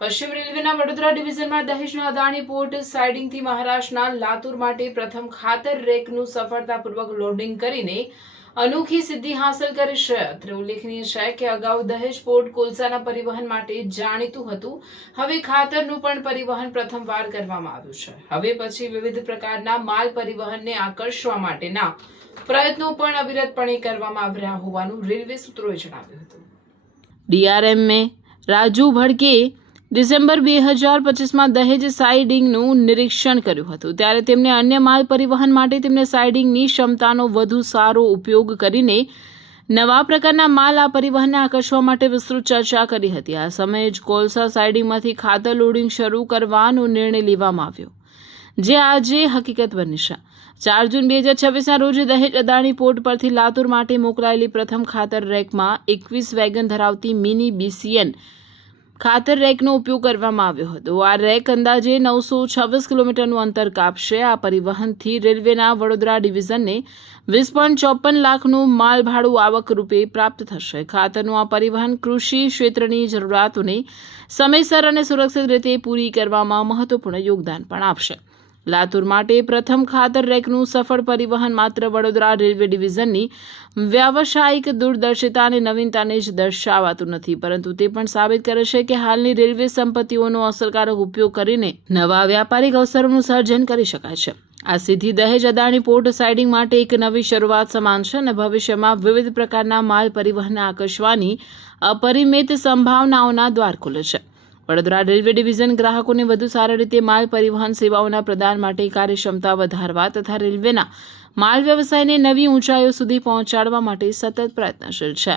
પશ્ચિમ રેલવેના વડોદરા ડિવિઝનમાં દહેજના અદાણી પોર્ટ સાઇડિંગથી મહારાષ્ટ્રના લાતુર માટે પ્રથમ ખાતર રેકનું સફળતાપૂર્વક લોડિંગ કરીને અનોખી સિદ્ધિ હાંસલ કરી છે। અત્રે ઉલ્લેખનીય છે કે અગાઉ દહેજ પોર્ટ કોલસાના પરિવહન માટે જાણીતું હતું। હવે ખાતરનું પણ પરિવહન પ્રથમવાર કરવામાં આવ્યું છે। હવે પછી વિવિધ પ્રકારના માલ પરિવહનને આકર્ષવા માટેના પ્રયત્નો પણ અવિરતપણે કરવામાં આવી રહ્યા હોવાનું રેલવે સૂત્રોએ જણાવ્યું હતું। ડીઆરએમએ રાજુ ભડકે ડિસેમ્બર 2025માં દહેજ સાઇડિંગનું નિરીક્ષણ કર્યું હતું। ત્યારે તેમણે અન્ય માલ પરિવહન માટે તેમને સાઇડિંગની ક્ષમતાનો વધુ સારો ઉપયોગ કરીને નવા પ્રકારના માલ આ પરિવહનને આકર્ષવા માટે વિસ્તૃત ચર્ચા કરી હતી। આ સમયે જ કોલસા સાઇડિંગમાંથી ખાતર લોડિંગ શરૂ કરવાનો નિર્ણય લેવામાં આવ્યો, જે આજે હકીકત બની છે। 4 જૂન 2026ના રોજ દહેજ અદાણી પોર્ટ પરથી લાતુર માટે મોકલાયેલી પ્રથમ ખાતર રેકમાં 21 વેગન ધરાવતી મિની BCN ખાતર રેકનો ઉપયોગ કરવામાં આવ્યો હતો। આ રેક અંદાજે 926 કિલોમીટરનું અંતર કાપશે। આ પરિવહનથી રેલવેના વડોદરા ડિવિઝનને 20.54 લાખનું માલભાડું આવક રૂપે પ્રાપ્ત થશે। ખાતરનું આ પરિવહન કૃષિ ક્ષેત્રની જરૂરિયાતોને સમયસર અને સુરક્ષિત રીતે પૂરી કરવામાં મહત્વપૂર્ણ યોગદાન પણ આપશે। લાતુર માટે પ્રથમ ખાતર રેકનું સફળ પરિવહન માત્ર વડોદરા રેલવે ડિવિઝનની વ્યાવસાયિક દૂરદર્શિતા અને નવીનતાને જ દર્શાવાતું નથી, પરંતુ તે પણ સાબિત કરે છે કે હાલની રેલવે સંપત્તિઓનો અસરકારક ઉપયોગ કરીને નવા વ્યાપારિક અવસરોનું સર્જન કરી શકાય છે। આ સિદ્ધિ દહેજ અદાણી પોર્ટ સાઇડિંગ માટે એક નવી શરૂઆત સમાન છે અને ભવિષ્યમાં વિવિધ પ્રકારના માલ પરિવહનને આકર્ષવાની અપરિમિત સંભાવનાઓના દ્વાર ખોલે છે। વડોદરા રેલવે ડિવિઝન ગ્રાહકોને વધુ સારી રીતે માલ પરિવહન સેવાઓના પ્રદાન માટે કાર્યક્ષમતા વધારવા તથા રેલવેના માલ વ્યવસાયને નવી ઊંચાઈઓ સુધી પહોંચાડવા માટે સતત પ્રયત્નશીલ છે।